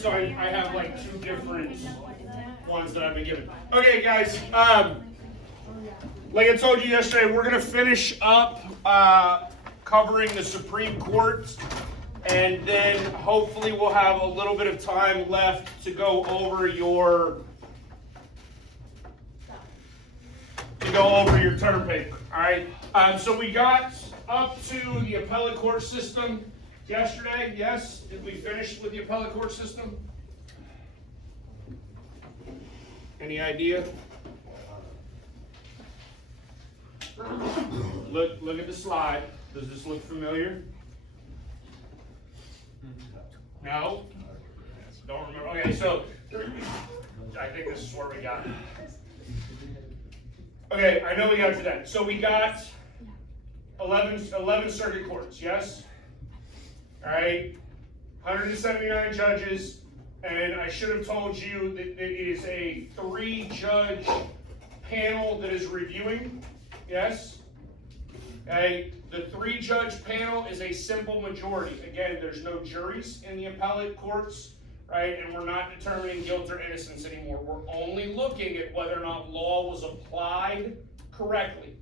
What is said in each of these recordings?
So I have like two different ones that I've been given. Okay, guys. Like I told you yesterday, we're gonna finish up covering the Supreme Court, and then hopefully we'll have a little bit of time left to go over your term paper. All right. So we got up to the appellate court system yesterday. Yes. Did we finish with the appellate court system? Any idea? Look at the slide. Does this look familiar? No? Don't remember. Okay, so I think this is where we got it. Okay, I know we got to that. So we got 11 circuit courts, yes? All right, 179 judges, and I should have told you that it is a 3-judge panel that is reviewing, yes? Okay, the 3-judge panel is a simple majority. Again, there's no juries in the appellate courts, right? And we're not determining guilt or innocence anymore. We're only looking at whether or not law was applied correctly.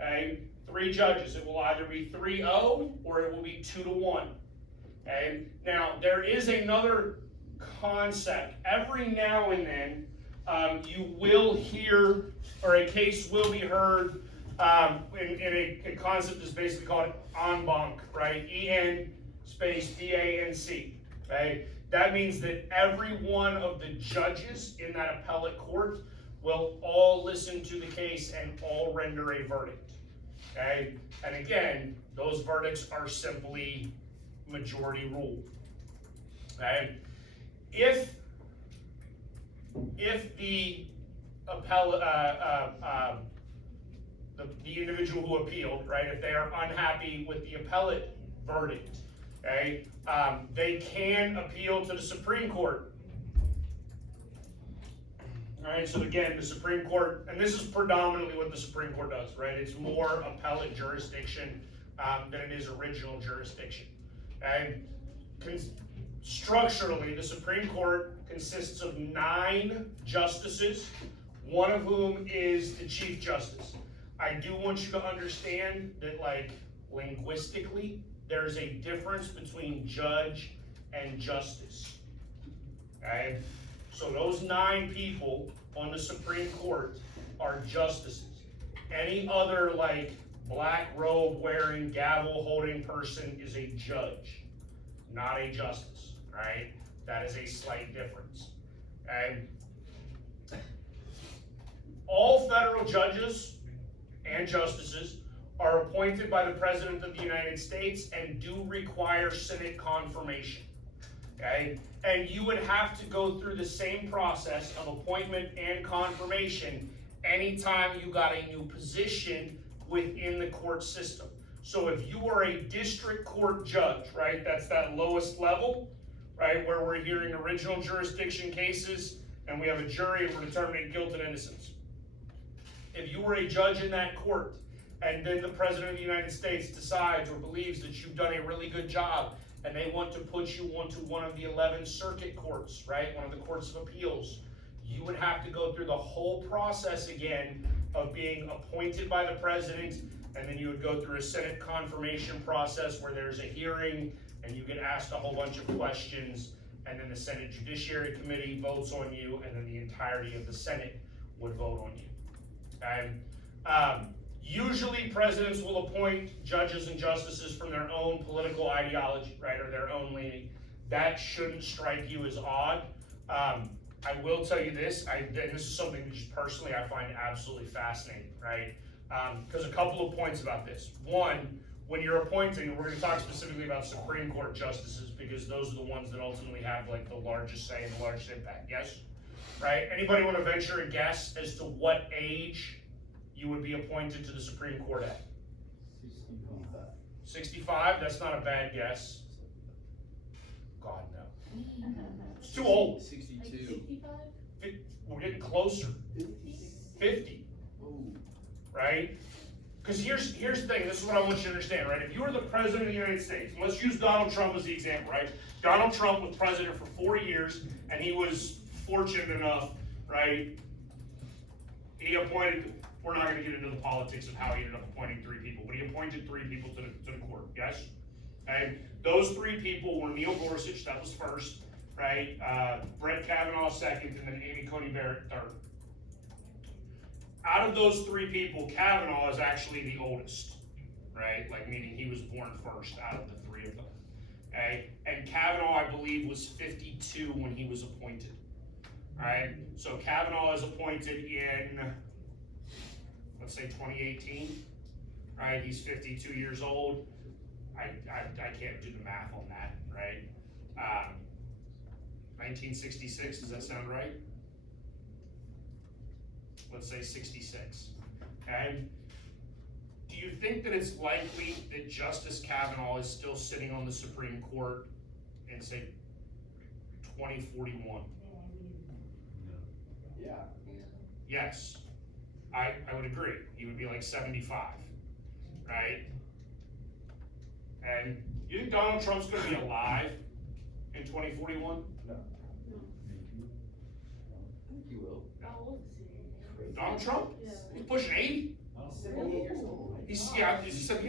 Okay, 3 judges. It will either be 3-0 or it will be 2-1. Okay. Now there is another concept. Every now and then, you will hear, or a case will be heard. In a concept that's basically called en banc, right? E-N space B-A-N-C, okay? That means that every one of the judges in that appellate court will all listen to the case and all render a verdict, okay? And again, those verdicts are simply majority rule, okay? If the appellate, the individual who appealed, right, if they are unhappy with the appellate verdict, okay, they can appeal to the Supreme Court. All right, so again, the Supreme Court, and this is predominantly what the Supreme Court does, right? It's more appellate jurisdiction than it is original jurisdiction. Okay? Structurally, the Supreme Court consists of 9 justices, one of whom is the Chief Justice. I do want you to understand that, like, linguistically, there's a difference between judge and justice. Okay? So those 9 people on the Supreme Court are justices. Any other, like, black robe wearing, gavel holding person is a judge, not a justice, right? That is a slight difference. Okay? All federal judges and justices are appointed by the President of the United States and do require Senate confirmation, okay? And you would have to go through the same process of appointment and confirmation anytime you got a new position within the court system. So if you are a district court judge, right, that's that lowest level, right, where we're hearing original jurisdiction cases and we have a jury and we're determining guilt and innocence. If you were a judge in that court, and then the President of the United States decides or believes that you've done a really good job, and they want to put you onto one of the 11 circuit courts, right, one of the courts of appeals, you would have to go through the whole process again of being appointed by the President, and then you would go through a Senate confirmation process where there's a hearing, and you get asked a whole bunch of questions, and then the Senate Judiciary Committee votes on you, and then the entirety of the Senate would vote on you. And usually presidents will appoint judges and justices from their own political ideology, right, or their own leaning. That shouldn't strike you as odd. I will tell you this, and this is something that just personally I find absolutely fascinating, right? Because a couple of points about this. One, when you're appointing, we're going to talk specifically about Supreme Court justices because those are the ones that ultimately have like the largest say and the largest impact, yes? Right? Anybody want to venture a guess as to what age you would be appointed to the Supreme Court at? 65. 65? That's not a bad guess. God, no. It's too old. 62. We're getting closer. 50. Right? because here's the thing, this is what I want you to understand, right? If you were the president of the United States, and let's use Donald Trump as the example, right? Donald Trump was president for 4 years, and he was fortunate enough, right? He appointed, we're not gonna get into the politics of how he ended up appointing 3 people, but he appointed 3 people to the court, yes? Okay, those 3 people were Neil Gorsuch, that was first, right? Brett Kavanaugh second, and then Amy Coney Barrett third. Out of those 3 people, Kavanaugh is actually the oldest, right? Like, meaning he was born first out of the 3 of them, okay? And Kavanaugh, I believe, was 52 when he was appointed, right? So Kavanaugh is appointed in, let's say 2018, right? He's 52 years old. I can't do the math on that, right? 1966, does that sound right? Let's say 66, okay? Do you think that it's likely that Justice Kavanaugh is still sitting on the Supreme Court in, say, 2041? Yeah. Yes, I would agree. He would be like 75, right? And you think Donald Trump's gonna be alive in 2041? No. I think you will. How old is he? Donald Trump? Yeah. He's pushing 80. 78 years old. He's 77.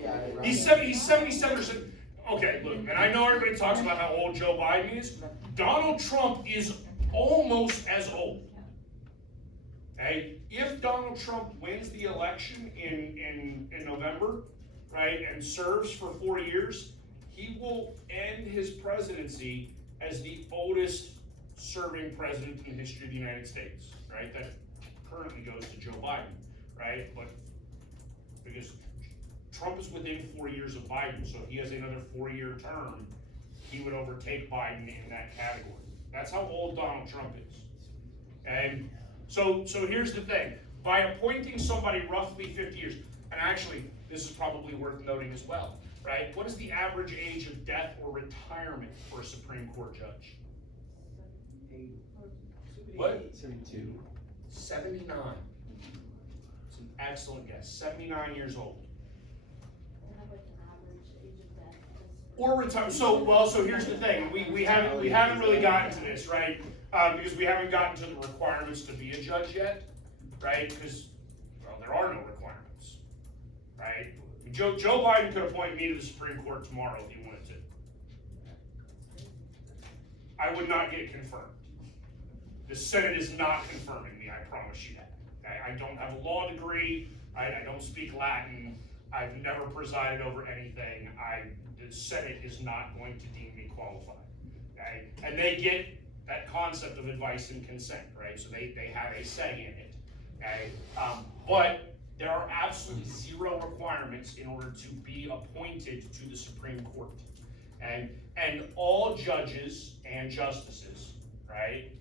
Yeah, He's 77 or 70. Okay, look, and I know everybody talks about how old Joe Biden is. Donald Trump is almost as old. Okay, if Donald Trump wins the election in November, right, and serves for 4 years, he will end his presidency as the oldest serving president in the history of the United States, right? That currently goes to Joe Biden, right? But because Trump is within 4 years of Biden, so if he has another 4-year term, he would overtake Biden in that category. That's how old Donald Trump is. And so here's the thing. By appointing somebody roughly 50 years, and actually, this is probably worth noting as well, right? What is the average age of death or retirement for a Supreme Court judge? What? 72. 79. It's an excellent guess. 79 years old. How about the average age of death? Or retire. So here's the thing. We haven't really gotten to this, right? Because we haven't gotten to the requirements to be a judge yet, right? Because, well, there are no requirements, right? Joe Biden could appoint me to the Supreme Court tomorrow if he wanted to. I would not get confirmed. The Senate is not confirming me, I promise you that. Okay? I don't have a law degree, I don't speak Latin, I've never presided over anything, the Senate is not going to deem me qualified. Okay? And they get that concept of advice and consent, right? So they have a say in it. Okay? But there are absolutely 0 requirements in order to be appointed to the Supreme Court. And all judges and justices, right,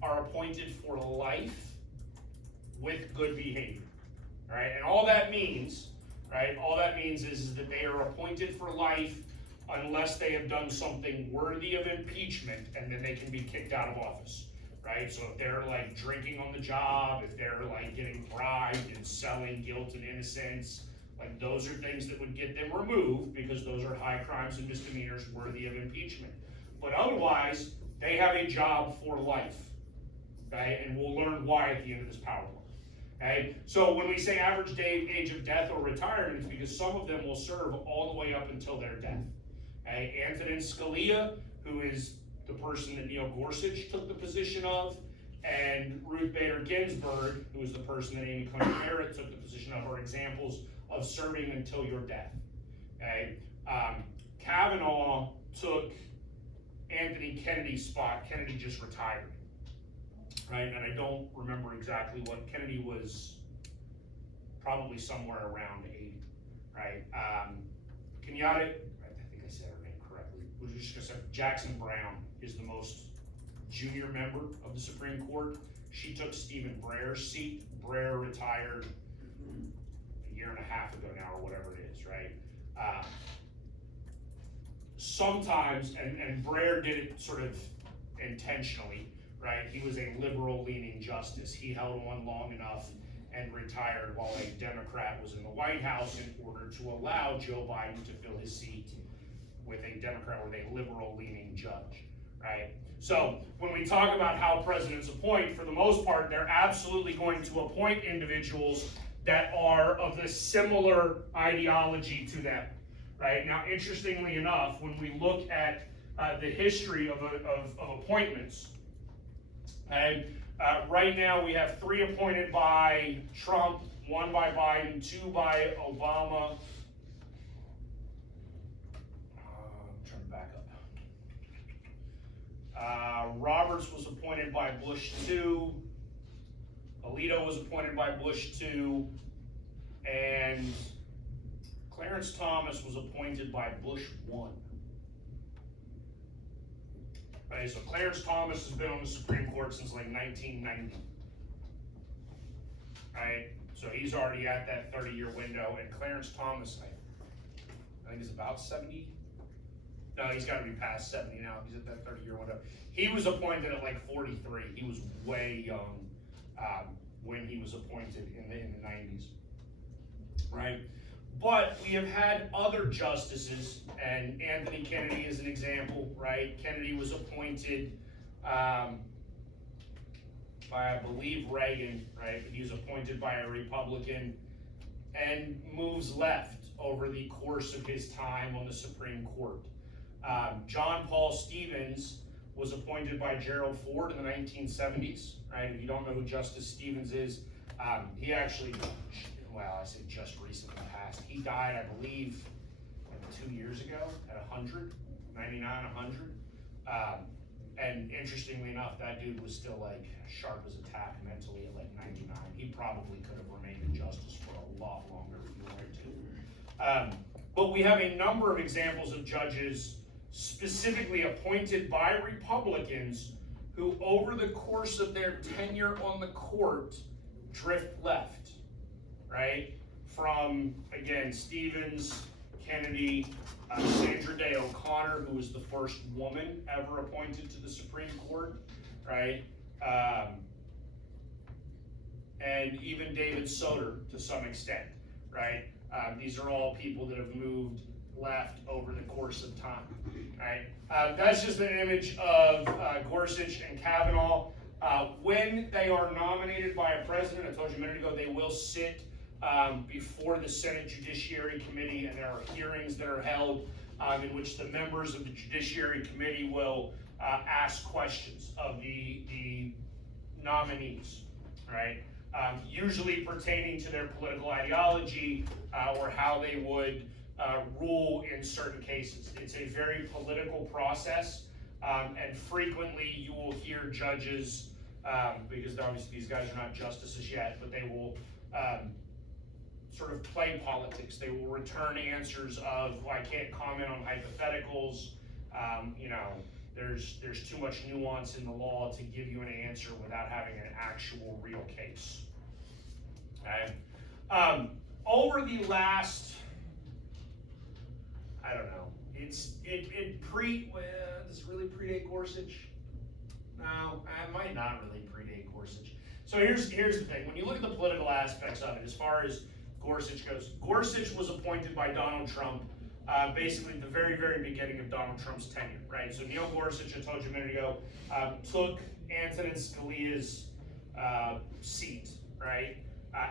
are appointed for life with good behavior, right? And all that means, right, is that they are appointed for life unless they have done something worthy of impeachment, and then they can be kicked out of office, right? So if they're like drinking on the job, if they're like getting bribed and selling guilt and innocence, like those are things that would get them removed because those are high crimes and misdemeanors worthy of impeachment. But otherwise, they have a job for life, okay? And we'll learn why at the end of this PowerPoint. Okay, so when we say average age of death or retirement, it's because some of them will serve all the way up until their death. Okay, Antonin Scalia, who is the person that Neil Gorsuch took the position of, and Ruth Bader Ginsburg, who is the person that Amy Coney Barrett took the position of, are examples of serving until your death. Okay, Kavanaugh took Anthony Kennedy's spot. Kennedy just retired. Right, and I don't remember exactly what Kennedy was, probably somewhere around 80, right? Kenyatta, I think I said her name correctly, was just gonna say Jackson Brown is the most junior member of the Supreme Court. She took Stephen Breyer's seat. Breyer retired a year and a half ago now, or whatever it is, right? Sometimes, and Breyer did it sort of intentionally, right? He was a liberal-leaning justice. He held on long enough, and retired while a Democrat was in the White House in order to allow Joe Biden to fill his seat with a Democrat, with a liberal-leaning judge, right? So when we talk about how presidents appoint, for the most part, they're absolutely going to appoint individuals that are of the similar ideology to them, right? Now, interestingly enough, when we look at the history of appointments, and right now we have 3 appointed by Trump, 1 by Biden, 2 by Obama. Trying to back up. Roberts was appointed by Bush 2. Alito was appointed by Bush 2. And Clarence Thomas was appointed by Bush 1. Okay, so Clarence Thomas has been on the Supreme Court since like 1990. Right? So he's already at that 30-year window, and Clarence Thomas, I think is about 70. No, he's got to be past 70 now. He's at that 30-year window. He was appointed at like 43. He was way young when he was appointed in the 90s. Right? But we have had other justices, and Anthony Kennedy is an example, right? Kennedy was appointed by, I believe, Reagan, right? He was appointed by a Republican and moves left over the course of his time on the Supreme Court. John Paul Stevens was appointed by Gerald Ford in the 1970s, right? If you don't know who Justice Stevens is, he actually, well, I say just recently passed. He died, I believe, like 2 years ago at 100, 99, 100. And interestingly enough, that dude was still like sharp as a tack mentally at like 99. He probably could have remained in justice for a lot longer if he wanted to. But we have a number of examples of judges specifically appointed by Republicans who over the course of their tenure on the court drift left, right? From, again, Stevens, Kennedy, Sandra Day O'Connor, who was the first woman ever appointed to the Supreme Court, right? And even David Soter to some extent, right? These are all people that have moved left over the course of time, right? That's just an image of Gorsuch and Kavanaugh. When they are nominated by a president, I told you a minute ago, they will sit before the Senate Judiciary Committee, and there are hearings that are held in which the members of the Judiciary Committee will ask questions of the nominees, right? Usually pertaining to their political ideology or how they would rule in certain cases. It's a very political process, and frequently you will hear judges, because obviously these guys are not justices yet, but they will sort of play politics. They will return answers of, well, I can't comment on hypotheticals, you know, there's too much nuance in the law to give you an answer without having an actual real case. Okay? Over the last, I don't know, does it really predate Gorsuch? No, it might not really predate Gorsuch. So here's the thing, when you look at the political aspects of it, as far as Gorsuch goes, Gorsuch was appointed by Donald Trump basically at the very, very beginning of Donald Trump's tenure, right? So Neil Gorsuch, I told you a minute ago, took Antonin Scalia's seat, right?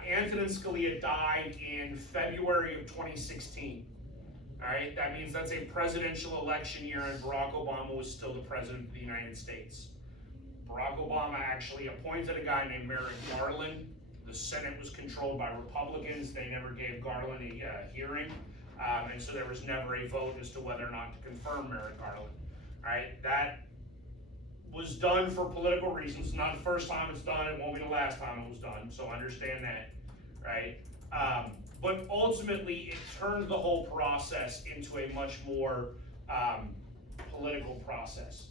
Antonin Scalia died in February of 2016. All right, that means that's a presidential election year, and Barack Obama was still the president of the United States. Barack Obama actually appointed a guy named Merrick Garland. The Senate was controlled by Republicans. They never gave Garland a hearing, and so there was never a vote as to whether or not to confirm Merrick Garland. All right, that was done for political reasons. Not the first time it's done. It won't be the last time it was done, so understand that, right? But ultimately, it turned the whole process into a much more political process.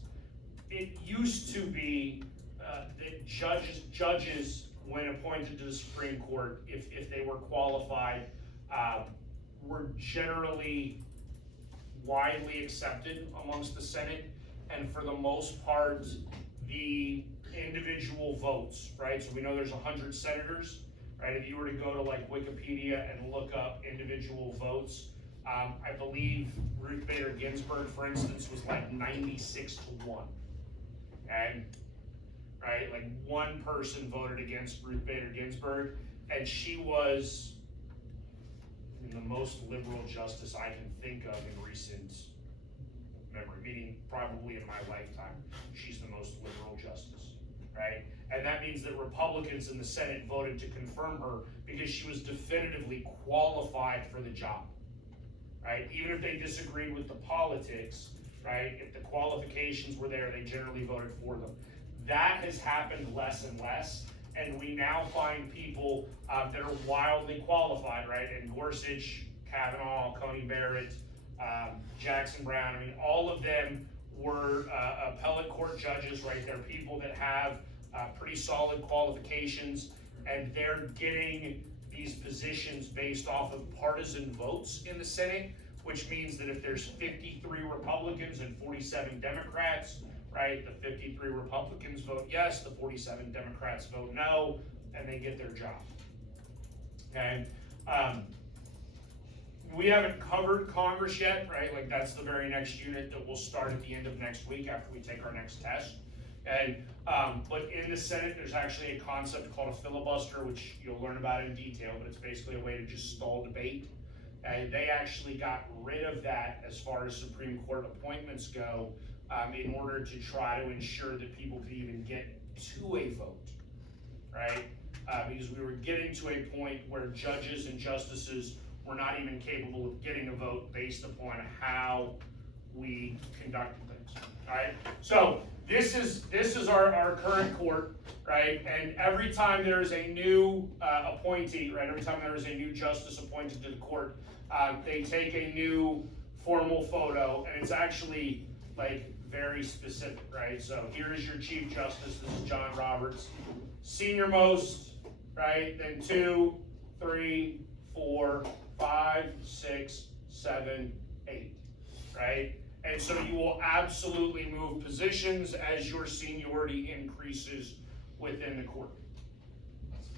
It used to be that judges, when appointed to the Supreme Court, if they were qualified, were generally widely accepted amongst the Senate, and for the most part, the individual votes, right? So we know there's 100 senators. right? If you were to go to like Wikipedia and look up individual votes, I believe Ruth Bader Ginsburg, for instance, was like 96-1. And, right, like one person voted against Ruth Bader Ginsburg, and she was the most liberal justice I can think of in recent memory, meaning probably in my lifetime. She's the most liberal justice, right? And that means that Republicans in the Senate voted to confirm her because she was definitively qualified for the job, right? Even if they disagreed with the politics, right? If the qualifications were there, they generally voted for them. That has happened less and less, and we now find people that are wildly qualified, right? And Gorsuch, Kavanaugh, Coney Barrett, Jackson Brown, I mean, all of them were appellate court judges, right? They're people that have pretty solid qualifications, and they're getting these positions based off of partisan votes in the Senate, which means that if there's 53 Republicans and 47 Democrats, right, the 53 Republicans vote yes, the 47 Democrats vote no, and they get their job. Okay? We haven't covered Congress yet, right? Like that's the very next unit that will start at the end of next week after we take our next test. And but in the Senate, there's actually a concept called a filibuster, which you'll learn about in detail, but it's basically a way to just stall debate. And they actually got rid of that as far as Supreme Court appointments go, in order to try to ensure that people could even get to a vote, right? Because we were getting to a point where judges and justices were not even capable of getting a vote based upon how we conducted things, right? So this is our current court, right? And every time there is a new appointee, right? Every time there is a new justice appointed to the court, they take a new formal photo, and it's actually like very specific, right? So here is your Chief Justice. This is John Roberts, senior most, right? Then 2, 3, 4, 5, 6, 7, 8, right? And so you will absolutely move positions as your seniority increases within the court.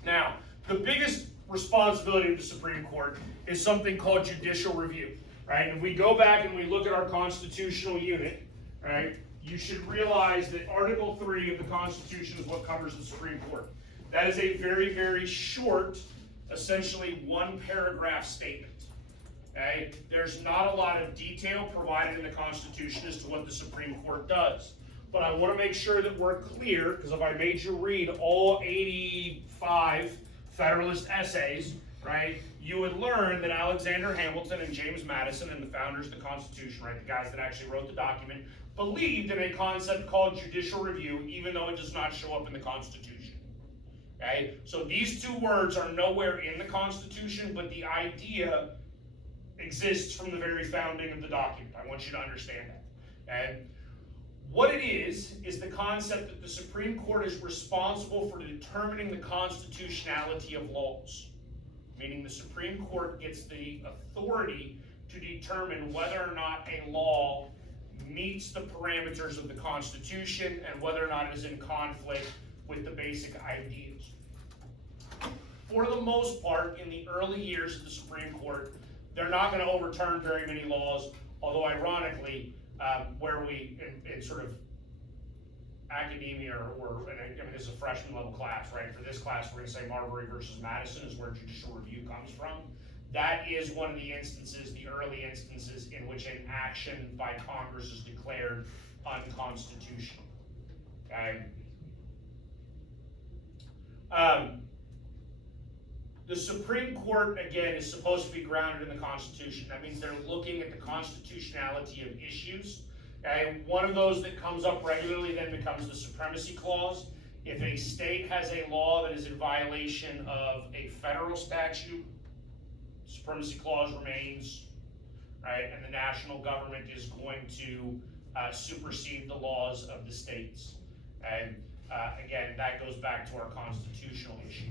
Now, the biggest responsibility of the Supreme Court is something called judicial review, right? If we go back and we look at our constitutional unit, right, you should realize that Article 3 of the Constitution is what covers the Supreme Court. That is a very, very short, essentially one paragraph statement. Okay? There's not a lot of detail provided in the Constitution as to what the Supreme Court does. But I want to make sure that we're clear, because if I made you read all 85 Federalist essays, right, you would learn that Alexander Hamilton and James Madison, and the founders of the Constitution, right, the guys that actually wrote the document, believed in a concept called judicial review, even though it does not show up in the Constitution. Okay? So these two words are nowhere in the Constitution, but the idea exists from the very founding of the document. I want you to understand that. Okay? What it is the concept that the Supreme Court is responsible for determining the constitutionality of laws. Meaning the Supreme Court gets the authority to determine whether or not a law meets the parameters of the Constitution and whether or not it is in conflict with the basic ideas. For the most part, in the early years of the Supreme Court, they're not going to overturn very many laws, although ironically, where we, in sort of academia, or I mean, this is a freshman level class, right? For this class, we're going to say Marbury versus Madison is where judicial review comes from. That is one of the instances, the early instances, in which an action by Congress is declared unconstitutional. Okay? The Supreme Court, again, is supposed to be grounded in the Constitution. That means they're looking at the constitutionality of issues. Okay? One of those that comes up regularly then becomes the Supremacy Clause. If a state has a law that is in violation of a federal statute, Supremacy Clause remains, right? And the national government is going to supersede the laws of the states. And again, that goes back to our constitutional issue.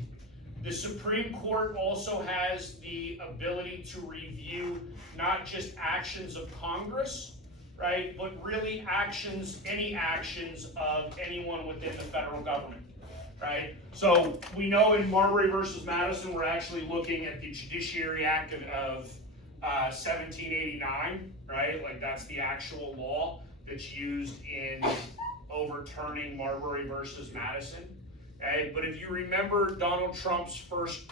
The Supreme Court also has the ability to review not just actions of Congress, right, but really actions, any actions of anyone within the federal government. right? So we know in Marbury versus Madison, we're actually looking at the Judiciary Act of 1789, right? Like that's the actual law that's used in overturning Marbury versus Madison. Okay? But if you remember Donald Trump's first,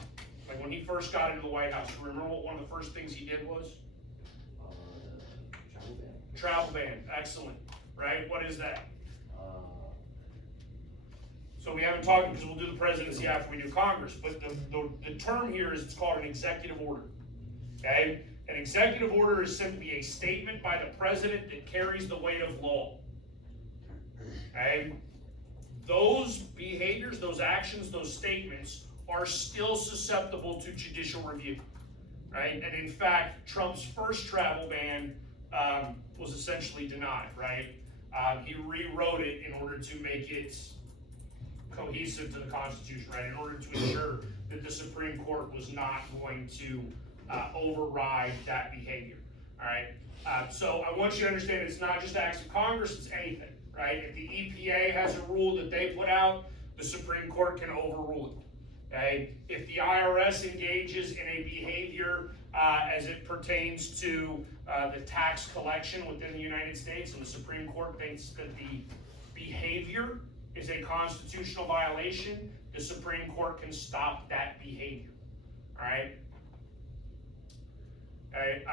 like when he first got into the White House, remember what one of the first things he did was? Travel ban. Travel ban, excellent, right? What is that? So we haven't talked, because we'll do the presidency after we do Congress, but the term here is, it's called an executive order, okay? An executive order is simply a statement by the president that carries the weight of law, okay? Those behaviors, those actions, those statements are still susceptible to judicial review, right? And in fact, Trump's first travel ban was essentially denied, right? He rewrote it in order to make it cohesive to the Constitution, right? In order to ensure that the Supreme Court was not going to override that behavior, all right? So I want you to understand it's not just acts of Congress, it's anything, right? If the EPA has a rule that they put out, the Supreme Court can overrule it, okay? If the IRS engages in a behavior as it pertains to the tax collection within the United States, and the Supreme Court thinks that the behavior is a constitutional violation, the Supreme Court can stop that behavior, all right? Okay,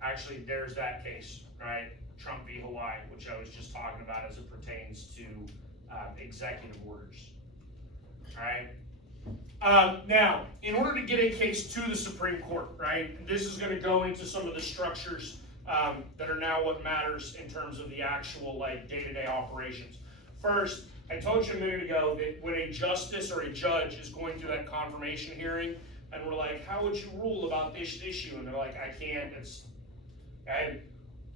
actually, there's that case, right? Trump v. Hawaii, which I was just talking about as it pertains to executive orders, all right? Now, in order to get a case to the Supreme Court, right, this is gonna go into some of the structures that are now what matters in terms of the actual like day-to-day operations. First, I told you a minute ago that when a justice or a judge is going through that confirmation hearing, and we're like, how would you rule about this issue? And they're like, I can't, okay?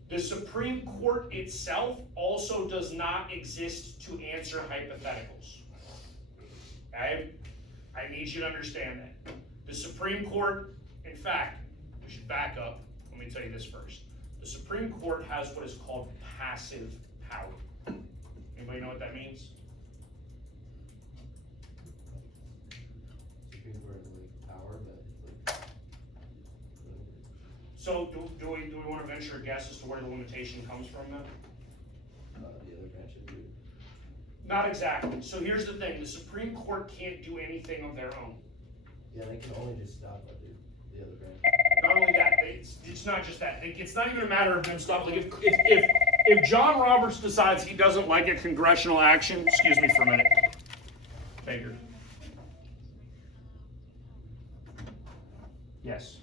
The Supreme Court itself also does not exist to answer hypotheticals, okay? I need you to understand that. The Supreme Court, in fact, we should back up. Let me tell you this first. The Supreme Court has what is called passive power. Anybody know what that means? Supreme Court has like power, but it's like. So do we want to venture a guess as to where the limitation comes from then? The other branches do. Not exactly. So here's the thing, the Supreme Court can't do anything of their own. Yeah, they can only just stop that, dude. The other branch. Not only that, it's not just that. It's not even a matter of them stopping. Like if John Roberts decides he doesn't like a congressional action, excuse me for a minute. Baker. Yes.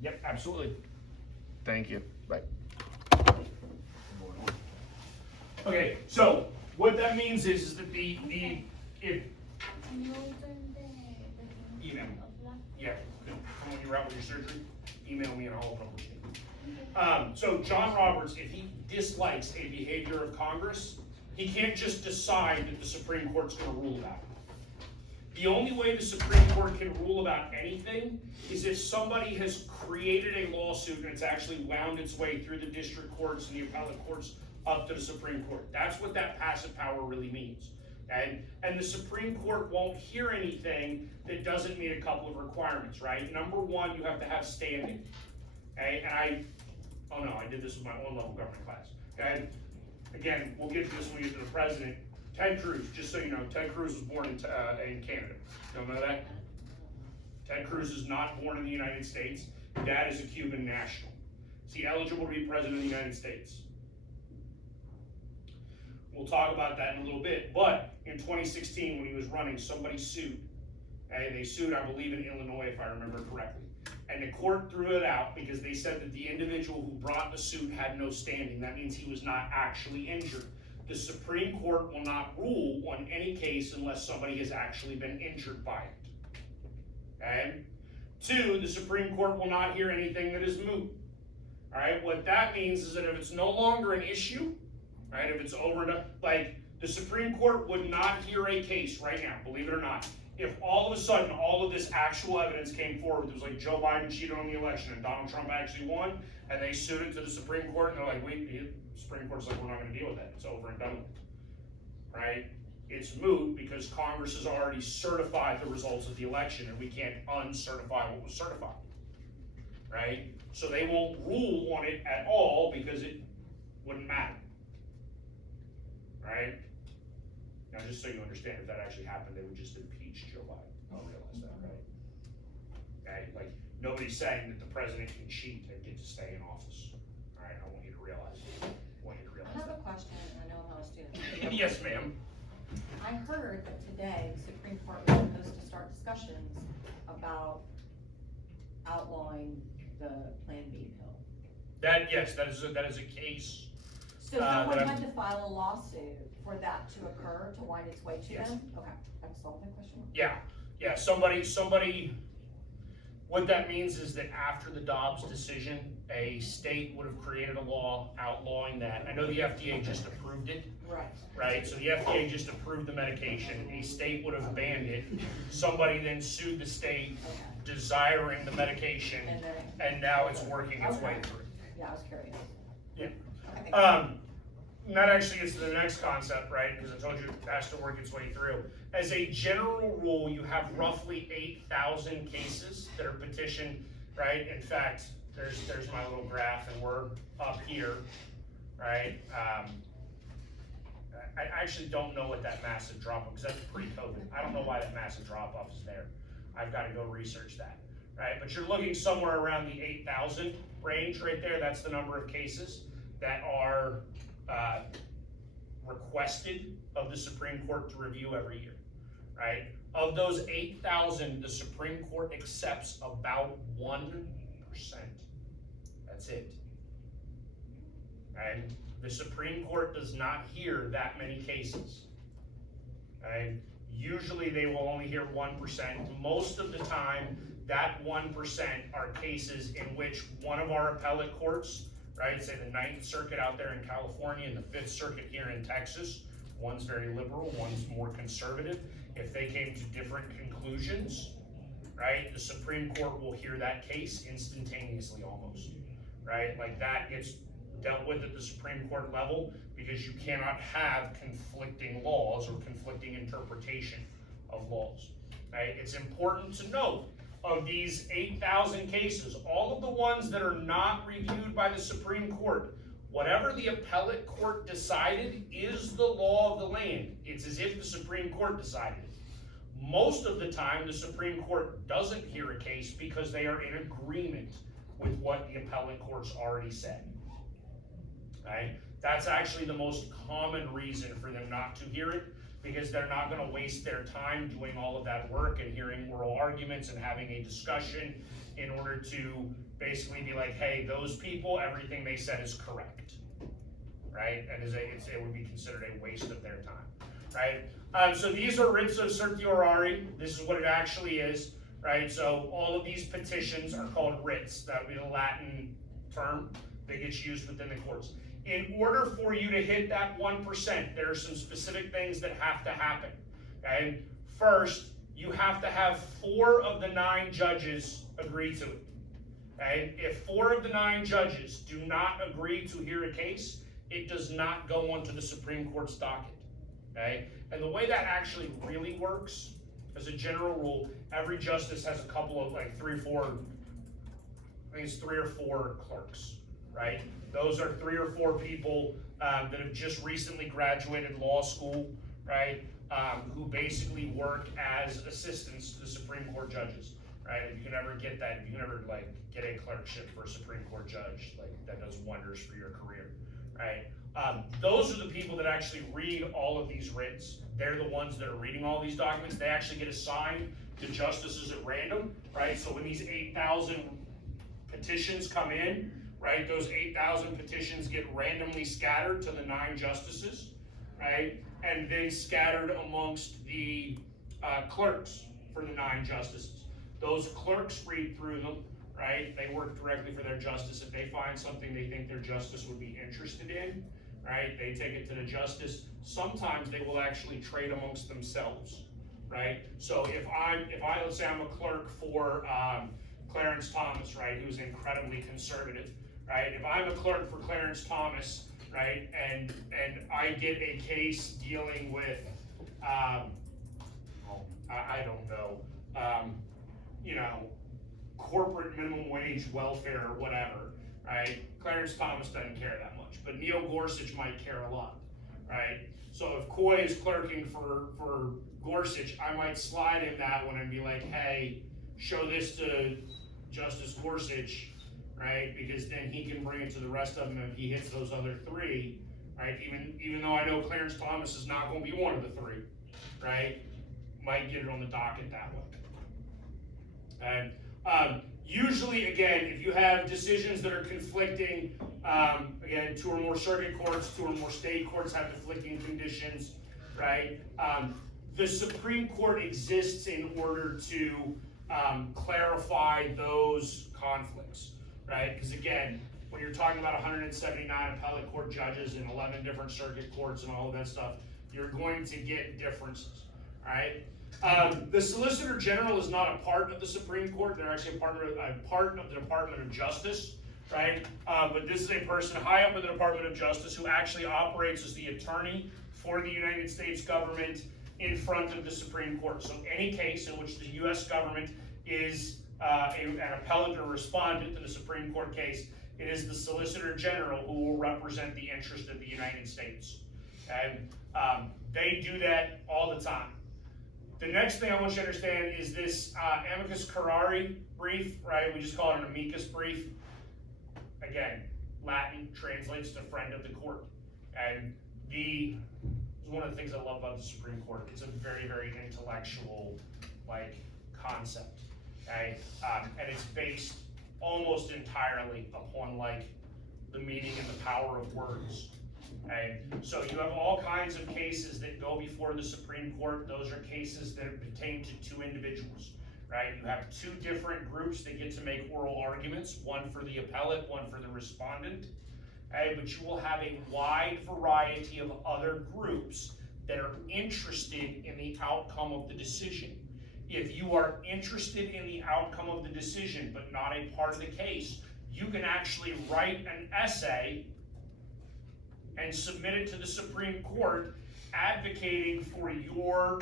Yep, absolutely. Thank you. Bye. Okay, so what that means is that if Can you open the Email. of that? yeah, when you're out with your surgery, email me and I'll open up with you. So John Roberts, if he dislikes a behavior of Congress, he can't just decide that the Supreme Court's gonna rule about it. The only way the Supreme Court can rule about anything is if somebody has created a lawsuit and it's actually wound its way through the district courts and the appellate courts up to the Supreme Court. That's what that passive power really means. And the Supreme Court won't hear anything that doesn't meet a couple of requirements, right? Number one, you have to have standing. Okay, and I did this with my own level government class. Okay, again, we'll get to this when we get to the president. Ted Cruz, just so you know, Ted Cruz was born in Canada. You don't know that? Ted Cruz is not born in the United States. Dad is a Cuban national. Is he eligible to be president of the United States? We'll talk about that in a little bit, but in 2016 when he was running, somebody sued. Okay? They sued, I believe, in Illinois, if I remember correctly. And the court threw it out because they said that the individual who brought the suit had no standing. That means he was not actually injured. The Supreme Court will not rule on any case unless somebody has actually been injured by it. Okay? Two, the Supreme Court will not hear anything that is moot. All right, what that means is that if it's no longer an issue, right, if it's over, like the Supreme Court would not hear a case right now, believe it or not, if all of a sudden, all of this actual evidence came forward, it was like Joe Biden cheated on the election and Donald Trump actually won, and they sued it to the Supreme Court, and they're like, the Supreme Court's like, we're not gonna deal with that, it's over and done with, right? It's moot because Congress has already certified the results of the election, and we can't uncertify what was certified, right? So they won't rule on it at all because it wouldn't matter, right? Now, just so you understand, if that actually happened, they would just impeach Joe Biden. I'll realize that, right? Okay, like, nobody's saying that the president can cheat and get to stay in office. All right, I want you to realize it. I want you to I realize have a that. question, and I know I'm not a student. Yes, ma'am. I heard that today, the Supreme Court was supposed to start discussions about outlawing the Plan B pill. Yes, that is a case. So that someone I'm- had to file a lawsuit for that to occur, to wind its way to Yes. them? Okay, that's all my question. Yeah, somebody, what that means is that after the Dobbs decision, a state would have created a law outlawing that. I know the FDA just approved it, Right. right? So the FDA just approved the medication, a state would have banned it. Somebody then sued the state Okay. desiring the medication, And then, and now it's working its way Okay. through. yeah, I was curious. Yeah. Okay, thank you. And that actually gets to the next concept, right? Because I told you it has to work its way through. As a general rule, you have roughly 8,000 cases that are petitioned, right? In fact, there's my little graph, and we're up here, right? I actually don't know what that massive drop off, because that's pre-COVID. I don't know why that massive drop off is there. I've got to go research that, right? But you're looking somewhere around the 8,000 range right there. That's the number of cases that are requested of the Supreme Court to review every year, right? Of those 8,000, the Supreme Court accepts about 1%. That's it. Right? The Supreme Court does not hear that many cases. Right? Usually they will only hear 1%. Most of the time, that 1% are cases in which one of our appellate courts, right, say the 9th Circuit out there in California and the 5th Circuit here in Texas, one's very liberal, one's more conservative. If they came to different conclusions, right, the Supreme Court will hear that case instantaneously almost, right? Like that gets dealt with at the Supreme Court level because you cannot have conflicting laws or conflicting interpretation of laws, right? It's important to note, of these 8,000 cases, all of the ones that are not reviewed by the Supreme Court, whatever the appellate court decided is the law of the land. It's as if the Supreme Court decided it. Most of the time, the Supreme Court doesn't hear a case because they are in agreement with what the appellate court's already said. Right? That's actually the most common reason for them not to hear it, because they're not going to waste their time doing all of that work and hearing oral arguments and having a discussion in order to basically be like, hey, those people, everything they said is correct, right? And it would be considered a waste of their time, right? So these are writs of certiorari. This is what it actually is, right? So all of these petitions are called writs. That would be the Latin term that gets used within the courts. In order for you to hit that 1%, there are some specific things that have to happen, okay? First, you have to have 4 of the 9 judges agree to it, okay? If 4 of the 9 judges do not agree to hear a case, it does not go onto the Supreme Court's docket, okay? And the way that actually really works, as a general rule, every justice has a couple of, like 3 or 4, I think it's 3 or 4 clerks, right? Those are 3 or 4 people that have just recently graduated law school, right? Who basically work as assistants to the Supreme Court judges, right? If you can ever get that, if you can ever like get a clerkship for a Supreme Court judge, like that does wonders for your career, right? Those are the people that actually read all of these writs. They're the ones that are reading all these documents. They actually get assigned to justices at random, right? So when these 8,000 petitions come in, right, those 8,000 petitions get randomly scattered to the 9 justices, right, and then scattered amongst the clerks for the 9 justices. Those clerks read through them, right, they work directly for their justice. If they find something they think their justice would be interested in, right, they take it to the justice. Sometimes they will actually trade amongst themselves right? So if let's say I'm a clerk for, Clarence Thomas, right, who's incredibly conservative, right? If I'm a clerk for Clarence Thomas, right, and I get a case dealing with, I don't know, you know, corporate minimum wage welfare or whatever, right? Clarence Thomas doesn't care that much, but Neil Gorsuch might care a lot, right? So if Coy is clerking for Gorsuch, I might slide him that one and be like, hey, show this to Justice Gorsuch, right? Because then he can bring it to the rest of them if he hits those other three, right? Even though I know Clarence Thomas is not gonna be one of the three, right? Might get it on the docket that way. And usually, again, if you have decisions that are conflicting, again, 2 or more circuit courts, 2 or more state courts have conflicting conditions, right? The Supreme Court exists in order to clarify those conflicts, right? Because again, when you're talking about 179 appellate court judges and 11 different circuit courts and all of that stuff, you're going to get differences, right? The Solicitor General is not a part of the Supreme Court. They're actually a part of the Department of Justice, right? But this is a person high up in the Department of Justice who actually operates as the attorney for the United States government in front of the Supreme Court. So any case in which the U.S. government is an appellant or respondent to the Supreme Court case, it is the Solicitor General who will represent the interest of the United States. And they do that all the time. The next thing I want you to understand is this amicus curiae brief, right? We just call it an amicus brief. Again, Latin translates to friend of the court. And one of the things I love about the Supreme Court, it's a very, very intellectual, concept, okay? And it's based almost entirely upon, the meaning and the power of words. Okay, so you have all kinds of cases that go before the Supreme Court. Those are cases that pertain to 2 individuals, right? You have 2 different groups that get to make oral arguments, one for the appellate, one for the respondent. Okay, but you will have a wide variety of other groups that are interested in the outcome of the decision. If you are interested in the outcome of the decision, but not a part of the case, you can actually write an essay and submit it to the Supreme Court advocating for your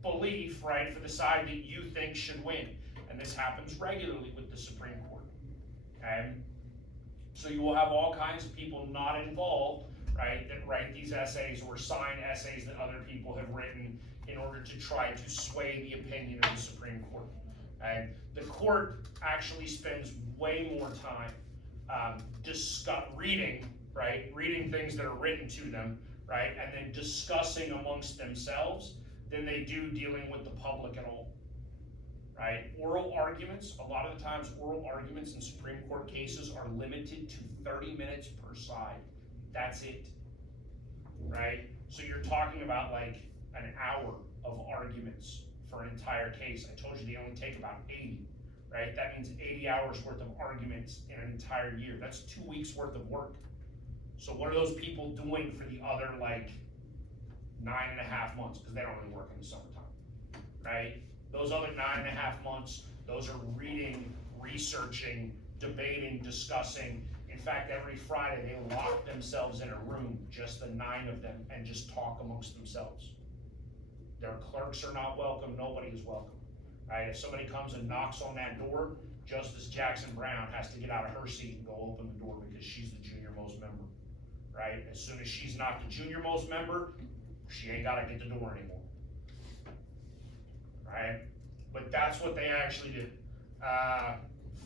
belief, right, for the side that you think should win. And this happens regularly with the Supreme Court, okay? So you will have all kinds of people not involved, right, that write these essays or sign essays that other people have written in order to try to sway the opinion of the Supreme Court. And the court actually spends way more time reading things that are written to them, right, and then discussing amongst themselves than they do dealing with the public at all, right? Oral arguments, a lot of the times oral arguments in Supreme Court cases are limited to 30 minutes per side. That's it, right? So you're talking about an hour of arguments for an entire case. I told you they only take about 80, right? That means 80 hours worth of arguments in an entire year. That's 2 weeks worth of work. So what are those people doing for the other 9.5 months? Because they don't really work in the summertime, right? Those other 9.5 months, those are reading, researching, debating, discussing. In fact, every Friday they lock themselves in a room, just the 9 of them, and just talk amongst themselves. Their clerks are not welcome, nobody is welcome, right? If somebody comes and knocks on that door, Justice Jackson Brown has to get out of her seat and go open the door because she's the junior most member, right? As soon as she's not the junior most member, she ain't gotta get the door anymore, right? But that's what they actually did.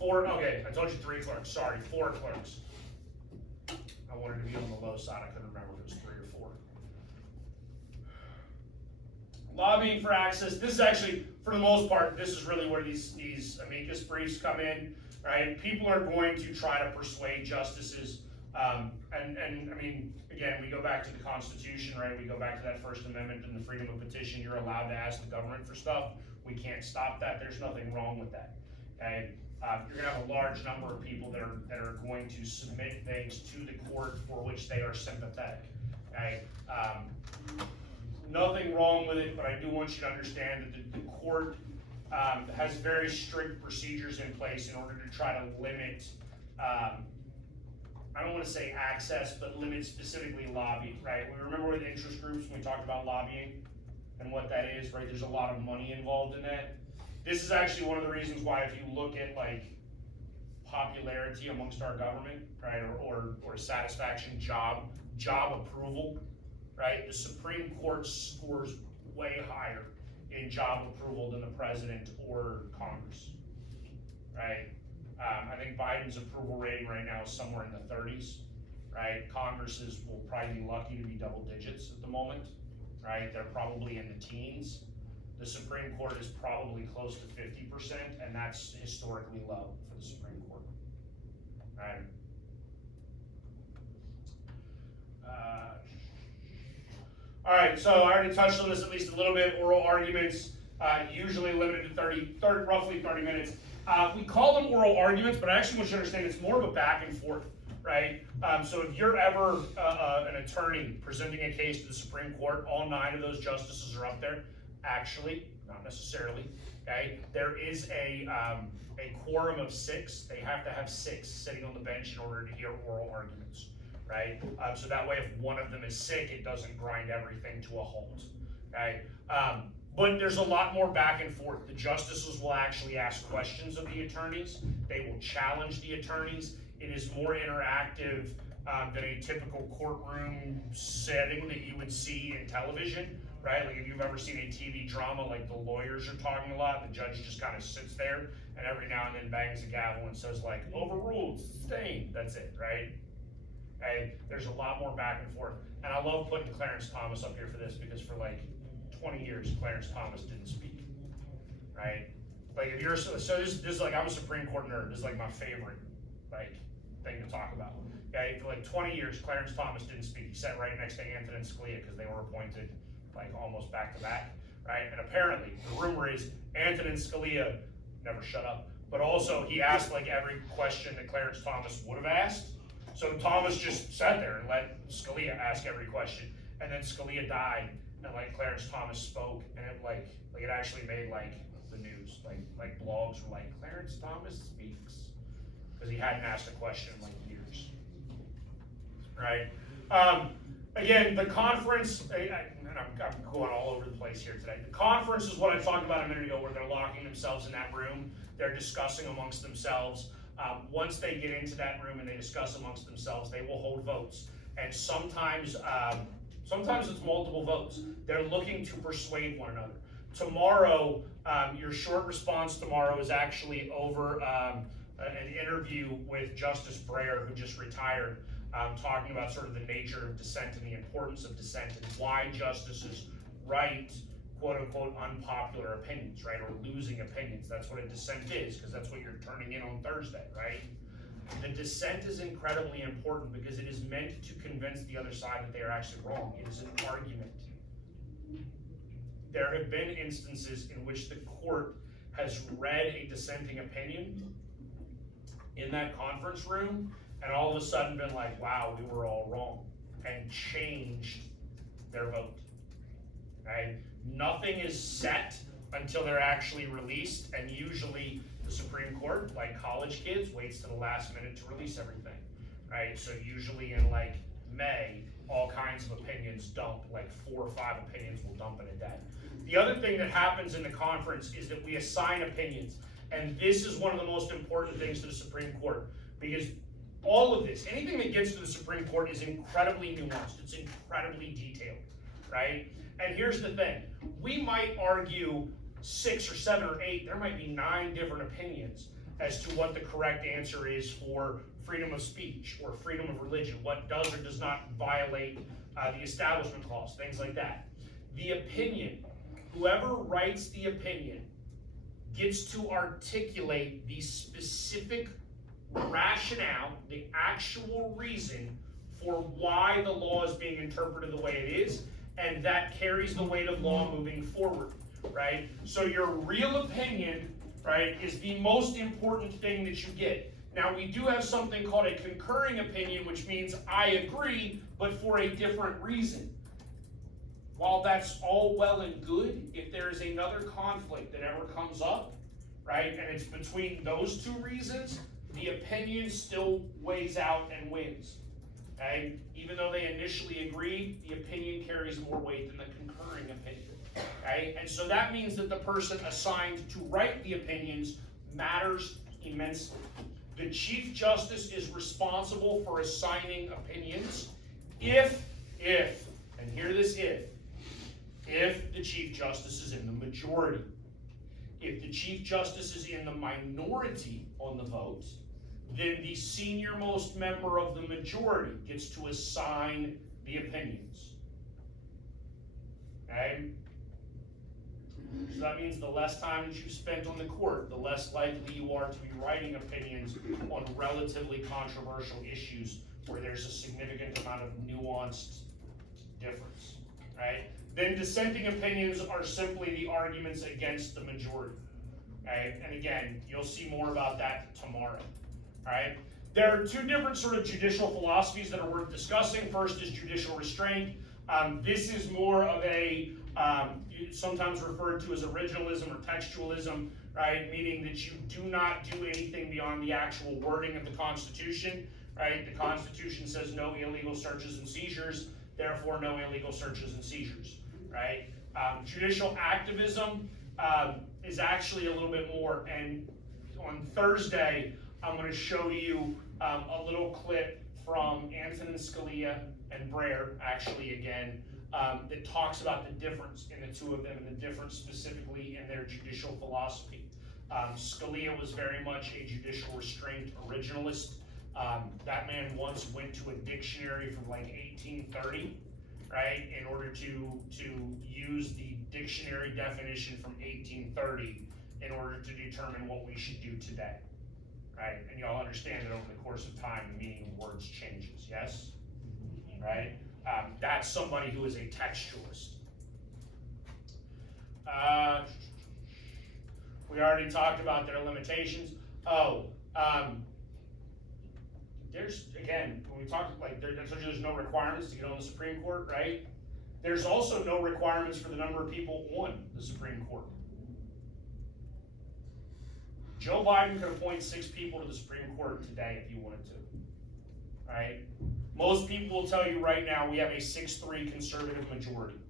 Okay, I told you 3 clerks, sorry, 4 clerks. I wanted to be on the low side, I couldn't remember if it was 3 or 4. Lobbying for access, this is actually, for the most part, this is really where these amicus briefs come in, right? People are going to try to persuade justices, and I mean, again, we go back to the Constitution, right? We go back to that First Amendment and the freedom of petition. You're allowed to ask the government for stuff. We can't stop that. There's nothing wrong with that, okay? You're gonna have a large number of people that are going to submit things to the court for which they are sympathetic, okay? nothing wrong with it, but I do want you to understand that the court has very strict procedures in place in order to try to limit, I don't wanna say access, but limit specifically lobbying, right? We remember with interest groups, when we talked about lobbying and what that is, right? There's a lot of money involved in that. This is actually one of the reasons why if you look at like popularity amongst our government, right, or satisfaction, job approval, right? The Supreme Court scores way higher in job approval than the president or Congress, right? I think Biden's approval rating right now is somewhere in the 30s, right? Congress's will probably be lucky to be double digits at the moment, right? They're probably in the teens. The Supreme Court is probably close to 50%, and that's historically low for the Supreme Court, right? All right, so I already touched on this at least a little bit. Oral arguments, usually limited to roughly 30 minutes. We call them oral arguments, but I actually want you to understand it's more of a back and forth, right? So if you're ever an attorney presenting a case to the Supreme Court, all 9 of those justices are up there. Actually, not necessarily, okay? There is a quorum of 6. They have to have 6 sitting on the bench in order to hear oral arguments, right? So that way if one of them is sick, it doesn't grind everything to a halt, okay? But there's a lot more back and forth. The justices will actually ask questions of the attorneys. They will challenge the attorneys. It is more interactive than a typical courtroom setting that you would see in television, right? Like if you've ever seen a TV drama, like the lawyers are talking a lot, the judge just kind of sits there and every now and then bangs a gavel and says like, overruled, sustained, that's it, right? Okay, there's a lot more back and forth. And I love putting Clarence Thomas up here for this because for like 20 years, Clarence Thomas didn't speak, right? Like if you're, so this is like, I'm a Supreme Court nerd, this is like my favorite, like, thing to talk about. Okay, for like 20 years, Clarence Thomas didn't speak. He sat right next to Antonin Scalia because they were appointed like almost back to back, right? And apparently, the rumor is Antonin Scalia never shut up, but also he asked like every question that Clarence Thomas would have asked. So Thomas just sat there and let Scalia ask every question. And then Scalia died, and like Clarence Thomas spoke, and it like it actually made like the news, like blogs were like, Clarence Thomas speaks, because he hadn't asked a question in like years, right? Again, the conference, and I'm going all over the place here today. The conference is what I talked about a minute ago, where they're locking themselves in that room, they're discussing amongst themselves. Once they get into that room and they discuss amongst themselves, they will hold votes. And sometimes it's multiple votes. They're looking to persuade one another. Tomorrow, your short response tomorrow is actually over an interview with Justice Breyer, who just retired, talking about sort of the nature of dissent and the importance of dissent and why justices write quote-unquote unpopular opinions, right, or losing opinions. That's what a dissent is, because that's what you're turning in on Thursday, right? The dissent is incredibly important because it is meant to convince the other side that they are actually wrong. It is an argument. There have been instances in which the court has read a dissenting opinion in that conference room and all of a sudden been like, wow, we were all wrong, and changed their vote, right? Nothing is set until they're actually released, and usually the Supreme Court, like college kids, waits to the last minute to release everything, right? So usually in like May, all kinds of opinions dump, like 4 or 5 opinions will dump in a day. The other thing that happens in the conference is that we assign opinions, and this is one of the most important things to the Supreme Court, because all of this, anything that gets to the Supreme Court is incredibly nuanced, it's incredibly detailed, right? And here's the thing, we might argue 6 or 7 or 8, there might be 9 different opinions as to what the correct answer is for freedom of speech or freedom of religion, what does or does not violate the Establishment Clause, things like that. The opinion, whoever writes the opinion gets to articulate the specific rationale, the actual reason for why the law is being interpreted the way it is, and that carries the weight of law moving forward, right? So your real opinion, right, is the most important thing that you get. Now, we do have something called a concurring opinion, which means I agree, but for a different reason. while that's all well and good, if there is another conflict that ever comes up, right, and it's between those two reasons, the opinion still weighs out and wins. Okay? Even though they initially agree, the opinion carries more weight than the concurring opinion. Okay? And so that means that the person assigned to write the opinions matters immensely. The Chief Justice is responsible for assigning opinions if, and hear this if the Chief Justice is in the majority. If the Chief Justice is in the minority on the vote, then the senior-most member of the majority gets to assign the opinions. Okay? So that means the less time that you spent on the court, the less likely you are to be writing opinions on relatively controversial issues where there's a significant amount of nuanced difference, right? Then dissenting opinions are simply the arguments against the majority, okay? And again, you'll see more about that tomorrow, all right? There are two different sort of judicial philosophies that are worth discussing. First is judicial restraint. This is more of a, sometimes referred to as originalism or textualism, right? Meaning that you do not do anything beyond the actual wording of the Constitution, right? The Constitution says no illegal searches and seizures, therefore no illegal searches and seizures, right? Judicial activism is actually a little bit more, and on Thursday, I'm going to show you a little clip from Antonin Scalia and Breyer, actually again, that talks about the difference in the two of them and the difference specifically in their judicial philosophy. Scalia was very much a judicial restraint originalist. That man once went to a dictionary from like 1830, right, in order to use the dictionary definition from 1830 in order to determine what we should do today, right? And y'all understand that over the course of time, the meaning of words changes, yes? Right? That's somebody who is a textualist. We already talked about their limitations. There's, again, when we talk, like, there's no requirements to get on the Supreme Court, right? There's also no requirements for the number of people on the Supreme Court. Joe Biden could appoint 6 people to the Supreme Court today if you wanted to, right? Most people will tell you right now we have a 6-3 conservative majority,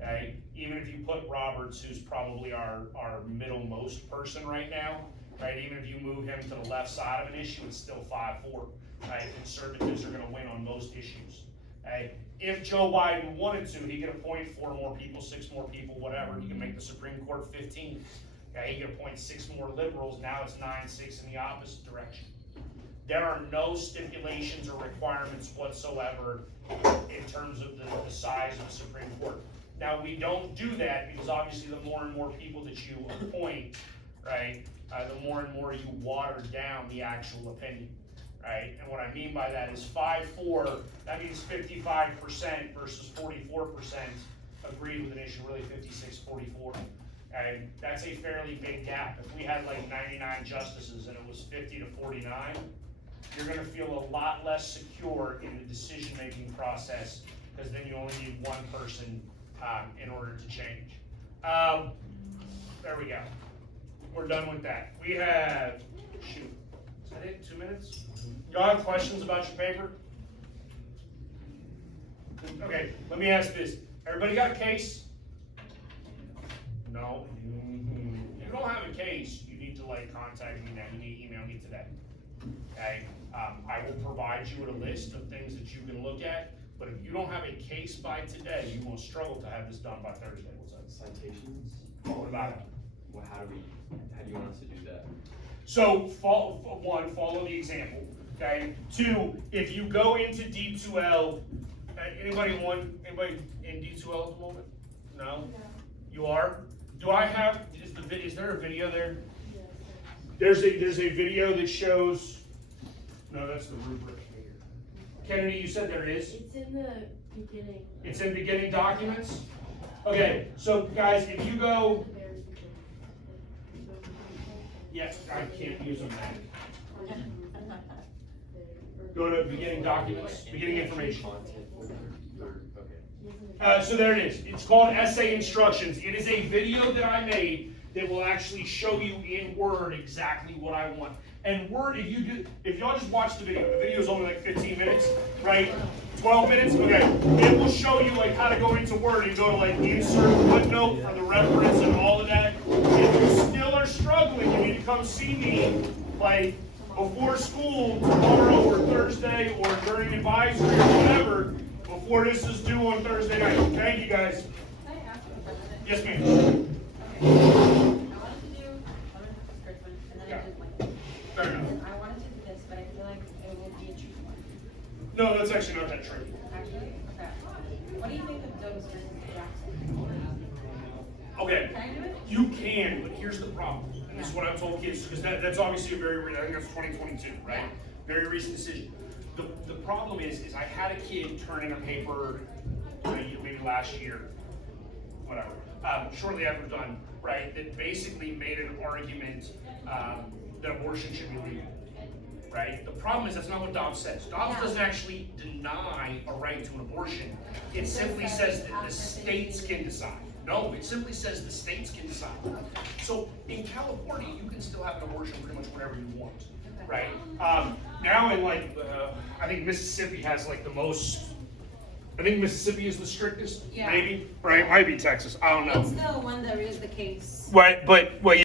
okay? Even if you put Roberts, who's probably our middlemost person right now, right? Even if you move him to the left side of an issue, it's still 5-4, right? Conservatives are gonna win on most issues, okay? If Joe Biden wanted to, he could appoint 4 more people, 6 more people, whatever. He can make the Supreme Court 15. Okay, he could appoint 6 more liberals. Now it's 9-6 in the opposite direction. There are no stipulations or requirements whatsoever in terms of the size of the Supreme Court. Now, we don't do that because obviously the more and more people that you appoint, right, the more and more you water down the actual opinion, right? And what I mean by that is 5-4, that means 55% versus 44% agreed with an issue, really 56-44. And that's a fairly big gap. If we had like 99 justices and it was 50-49, you're gonna feel a lot less secure in the decision-making process because then you only need one person in order to change. There we go. We're done with that. We have, shoot, is that it, 2 minutes? Y'all have questions about your paper? Okay, let me ask this. Everybody got a case? No. If you don't have a case, you need to like contact me now. You need to email me today. Okay? I will provide you with a list of things that you can look at, but if you don't have a case by today, you will struggle to have this done by Thursday. What's that? Citations? What about it? Well, how do you want us to do that? So, one, follow the example. Okay? 2, if you go into D2L, anybody in D2L at the moment? No? You are? Do I have, is there a video there? There's a video that shows, no, that's the rubric here. Kennedy, you said there is? It's in the beginning. It's in beginning documents? Okay, so guys, if you go, yes, I can't use them now. Go to beginning documents, beginning information. Content folder, okay. So there it is. It's called Essay Instructions. It is a video that I made that will actually show you in Word exactly what I want. And Word, if y'all just watch the video is only like 15 minutes, right? 12 minutes, okay. It will show you like how to go into Word and go to like insert footnote for the reference and all of that. If you still are struggling, you need to come see me like before school tomorrow or Thursday or during advisory or whatever, before this is due on Thursday night. Thank you guys. Can I ask you a question? Yes, ma'am. Okay. I wanted to do Richmond, and then I did Lincoln. Fair enough. And I wanted to do this, but I feel like it will be a tricky one. No, that's actually not that tricky. Actually, okay. What do you think of Douglas versus Jackson? Okay, Can I do it? you can, but here's the problem. And this is what I've told kids, because that's obviously a I think that's 2022, right? Yeah. Very recent decision. The problem is I had a kid turn in a paper, maybe last year, whatever, shortly after done, right, that basically made an argument that abortion should be legal, right? The problem is that's not what Dobbs says. Dobbs doesn't actually deny a right to an abortion. It simply says that the states can decide. No, it simply says the states can decide. So in California, you can still have an abortion pretty much whenever you want, right? Now in like, I think Mississippi has like the most, I think Mississippi is the strictest, Yeah. maybe, right? Might be Texas, I don't know. It's the one that is the case. Right, but, well,